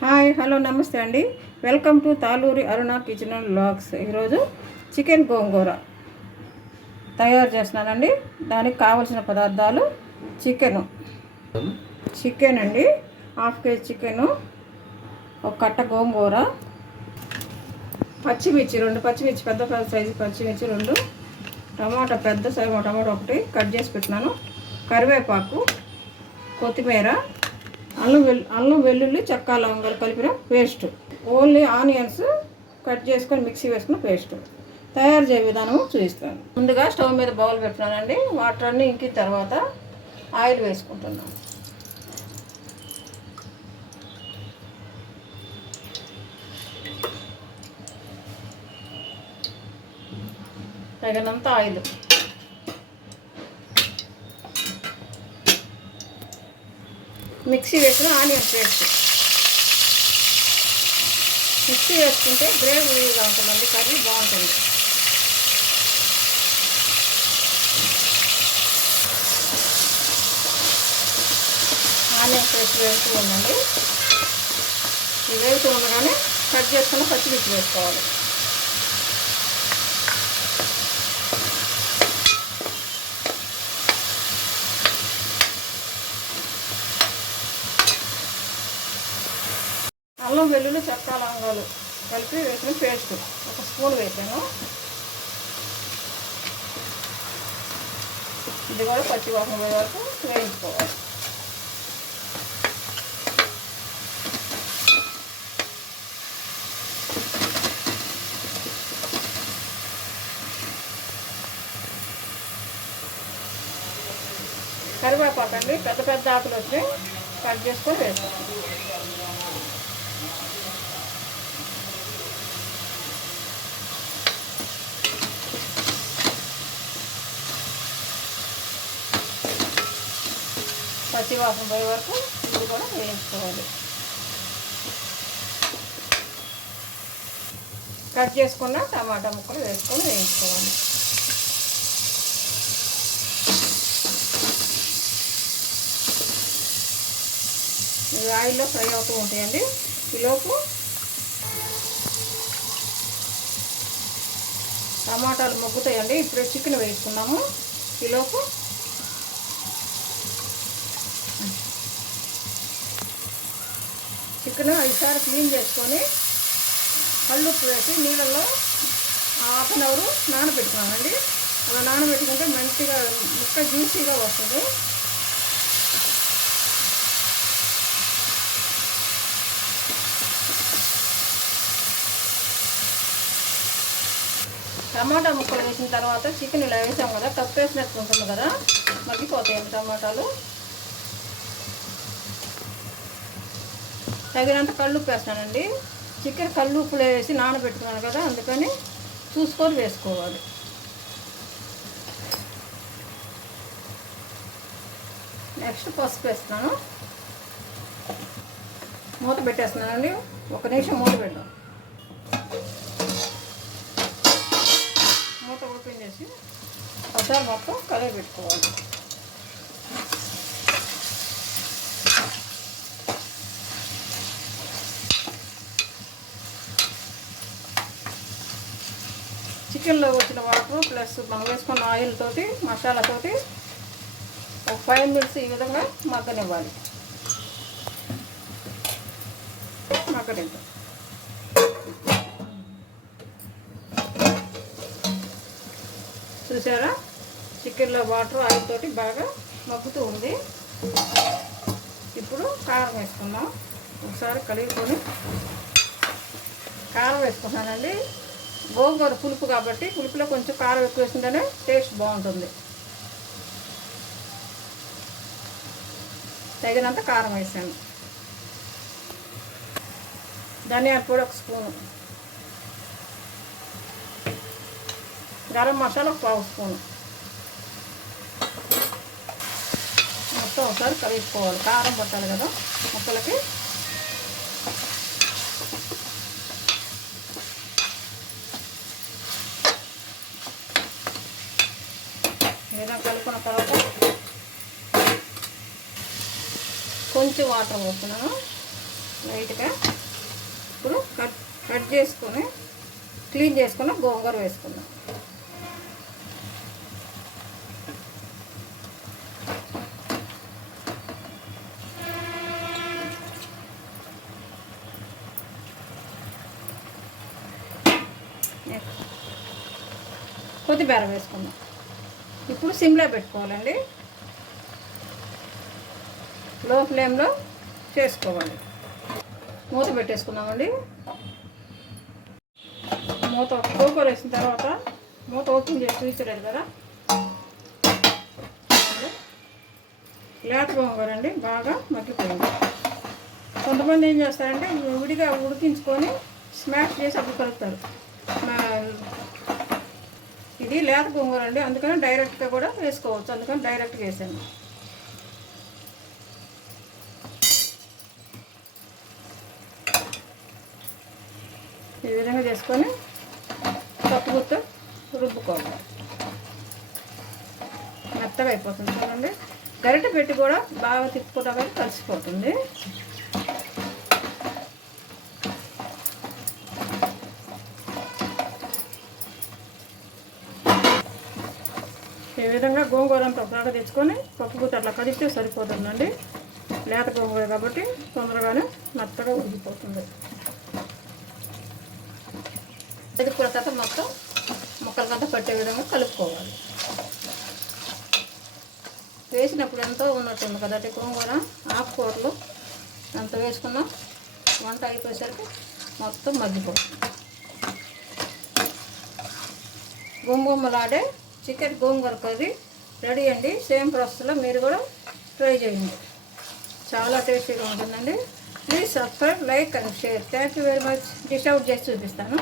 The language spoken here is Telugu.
హాయ్ హలో నమస్తే అండి. Welcome to Taluri Aruna kitchen and vlogs. ఈరోజు చికెన్ గోంగూర తయారు చేస్తున్నానండి. దానికి కావలసిన పదార్థాలు చికెన్ అండి, 1/2 కేజీ చికెను, ఒక కట్ట గోంగూర, పచ్చిమిర్చి 2 పచ్చిమిర్చి, పెద్ద సైజు పచ్చిమిర్చి 2, టమాటా పెద్ద సైజు టమాటా 1 కట్ చేసి పెట్టినాను, కరివేపాకు, కొత్తిమీర, అల్లం వెల్లుల్లి చెక్క లవంగాలు కలిపిన పేస్ట్, ఓన్లీ ఆనియన్స్ కట్ చేసుకొని మిక్సీ వేసుకున్న పేస్ట్. తయారు చేయ విధానం చూపిస్తాను. ముందుగా స్టవ్ మీద బౌల్ పెట్టినానండి. వాటర్ అన్నీ ఇంకిన తర్వాత ఆయిల్ వేసుకుంటున్నాను. తగినంత ఆయిల్, మిక్సీ వేసిన ఆనియన్ పేస్ట్. మిక్సీ వేసుకుంటే గ్రేవీగా ఉంటుందండి, కర్రీ బాగుంటుంది. ఆనియన్ పేస్ట్ వేస్తూ ఉందండి. ఇది వేస్తూ ఉండగానే కట్ చేసుకుని పచ్చిమిర్చి వేసుకోవాలి. అల్లం వెల్లుల్లి చెక్క లవంగాలు కలిపి వేసిన పేస్ట్ 1 స్పూన్ వేసాను. ఇది కూడా పచ్చి వాసన పోయే వరకు వేయించుకోవాలి. కరివేపాకు అండి, పెద్ద ఆకులు వచ్చి కట్ చేసుకొని వేసుకోవాలి. పచ్చి వాసన పోయే వరకు ఇది కూడా వేయించుకోవాలి. కట్ చేసుకున్న టమాటా ముక్కలు వేసుకొని వేయించుకోవాలి. ఇవి ఆయిల్లో ఫ్రై అవుతూ ఉంటాయండి. ఈలోపు టమాటాలు మగ్గుతాయండి. ఇప్పుడు చికెన్ వేసుకున్నాము. ఈలోపు చికెన్ ఈసారి క్లీన్ చేసుకొని కళ్ళుప్పు వేసి నీళ్ళల్లో 1/2 అవర్ నానబెట్టుకున్నామండి. అలా నానబెట్టుకుంటే మంచిగా ముక్క జ్యూసీగా వస్తుంది. టమాటా ముక్కలు వేసిన తర్వాత చికెన్ ఇలా వేసాం కదా, వేసినట్టు ఉంటుంది కదా, మగ్గిపోతాయండి టమాటాలు. తగినంత కళ్ళుప్పు వేస్తానండి. చికెన్ కళ్ళుప్పులో వేసి నానబెట్టుకున్నాను కదా, అందుకని చూసుకొని వేసుకోవాలి. నెక్స్ట్ పసుపు వేస్తున్నాను. మూత పెట్టేస్తున్నానండి. 1 నిమిషం మూత పెట్టాం. మూత ఓపెన్ చేసి ఒకసారి మొత్తం కలిపి పెట్టుకోవాలి. చికెన్లో వచ్చిన వాటర్ ప్లస్ మనం వేసుకున్న ఆయిల్ తోటి మసాలాతోటి ఒక 5 మినిట్స్ ఈ విధంగా మగ్గనివ్వాలి. మగ్గనిద్దాం. చూసారా, చికెన్లో వాటర్ ఆయిల్ తోటి బాగా మగ్గుతూ ఉంది. ఇప్పుడు కారం వేసుకుందాం. ఒకసారి కలుపుకొని కారం వేసుకున్నానండి. గోంగూర పులుపు కాబట్టి పులుపులో కొంచెం కారం ఎక్కువ వేసిందనే టేస్ట్ బాగుంటుంది. తగినంత కారం వేసాను. ధనియాల పొడి 1 స్పూను, గరం మసాలా 1/2 స్పూను. మొత్తం ఒకసారి కలుపుకోవాలి. కారం పట్టాలి కదా ముక్కలకి. ఇలా కలుపుకున్న తర్వాత కొంచెం వాటర్ పోస్తున్నాను. లైట్గా. ఇప్పుడు కట్ చేసుకొని క్లీన్ చేసుకున్న గోంగూర వేసుకుందాం. కొత్తిమీర వేసుకుందాం. ఇప్పుడు సిమ్లో పెట్టుకోవాలండి, లో ఫ్లేమ్లో చేసుకోవాలి. మూత పెట్టేసుకున్నామండి. మూత గోంగూర వేసిన తర్వాత మూత ఓపెన్ చేసి చూసారు కదా, లేత గోంగూర అండి బాగా మగ్గిపోయింది. కొంతమంది ఏం చేస్తారంటే విడిగా ఉడికించుకొని స్మాష్ చేసి అప్పుడు కలుపుతారు. ఇది లేత గోంగూర అండి, అందుకని డైరెక్ట్గా కూడా వేసుకోవచ్చు, అందుకని డైరెక్ట్గా వేసాను. ఈ విధంగా చేసుకొని పప్పుగుత్త రుబ్బుకోవాలి. మెత్తగా అయిపోతుంది చూడండి. గరిటె పెట్టి కూడా బాగా తిప్పుకుంటా కానీ కలిసిపోతుంది. ఈ విధంగా గోంగూర అంతా ఒకలాగా తెచ్చుకొని పప్పుగుత్త అట్లా కదిపితే సరిపోతుందండి. లేత గోంగూర కాబట్టి తొందరగానే మెత్తగా ఉడికిపోతుంది. ఇది కూడా తర్వాత మొత్తం ముక్కలకంతా పట్టే విధంగా కలుపుకోవాలి. వేసినప్పుడు ఎంతో ఉన్నట్టుంది కదండి గోంగూర. ఆకుకూరలు ఎంత వేసుకున్నా వంట అయిపోయేసరికి మొత్తం మగ్గిపోతుంది. గుమ్మలాడే చికెన్ గోంగూర కర్రీ రెడీ అండి. సేమ్ ప్రాసెస్లో మీరు కూడా ట్రై చేయండి, చాలా టేస్టీగా ఉంటుందండి. Please subscribe, like and share. Thank you very much. Dish out చేసి చూపిస్తాను.